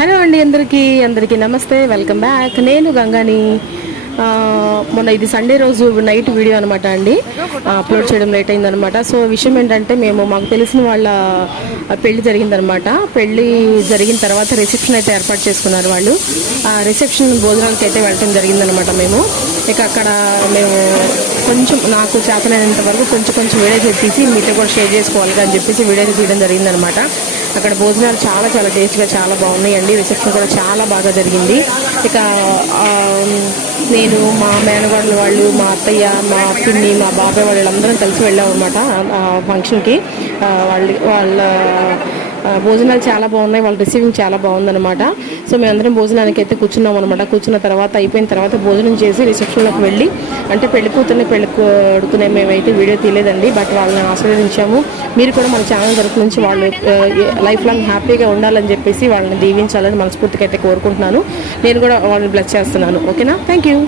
Hello అండి, అందరికీ నమస్తే. Welcome back. నేను గంగాని. మొన్న ఇది సండే రోజు నైట్ వీడియో అనమాట అండి. అప్లోడ్ చేయడం లేట్ అయిందనమాట. సో విషయం ఏంటంటే, మాకు తెలిసిన వాళ్ళ పెళ్లి జరిగిందనమాట. పెళ్లి జరిగిన తర్వాత రిసెప్షన్ అయితే ఏర్పాటు చేసుకున్నారు వాళ్ళు. ఆ రిసెప్షన్ భోజనాలకి అయితే వెళ్ళటం జరిగిందనమాట. అక్కడ మేము కొంచెం నాకు చేతనైనంత వరకు కొంచెం వీడియో తీసి మీతో కూడా షేర్ చేసుకోవాలి అని చెప్పేసి వీడియో తీయడం జరిగిందనమాట. అక్కడ భోజనాలు చాలా టేస్ట్గా చాలా బాగున్నాయండి. రిసెప్షన్ కూడా చాలా బాగా జరిగింది. నేను, మా మేనగాడుల వాళ్ళు, మా అత్తయ్య, మా పిన్ని, మా బాబాయ్ వాళ్ళందరం కలిసి వెళ్ళాం అనమాట ఆ ఫంక్షన్కి. వాళ్ళ భోజనాలు చాలా బాగున్నాయి, వాళ్ళ రిసీవింగ్ చాలా బాగుందనమాట. సో మేమందరం భోజనానికి అయితే కూర్చున్నాం అనమాట. కూర్చున్న తర్వాత అయిపోయిన తర్వాత భోజనం చేసి రిసెప్షన్లోకి వెళ్ళి, అంటే పెళ్లి కూతుర్ని పెళ్లి కొడుకునే మేమైతే వీడియో తీయలేదండి, బట్ వాళ్ళని ఆశీర్వదించాము. మీరు కూడా మన ఛానల్ తరఫు నుంచి వాళ్ళు లైఫ్ లాంగ్ హ్యాపీగా ఉండాలని చెప్పేసి వాళ్ళని దీవించాలని మనస్ఫూర్తిగా అయితే కోరుకుంటున్నాను. నేను కూడా వాళ్ళని బ్లెస్ చేస్తున్నాను. ఓకేనా? Thank you.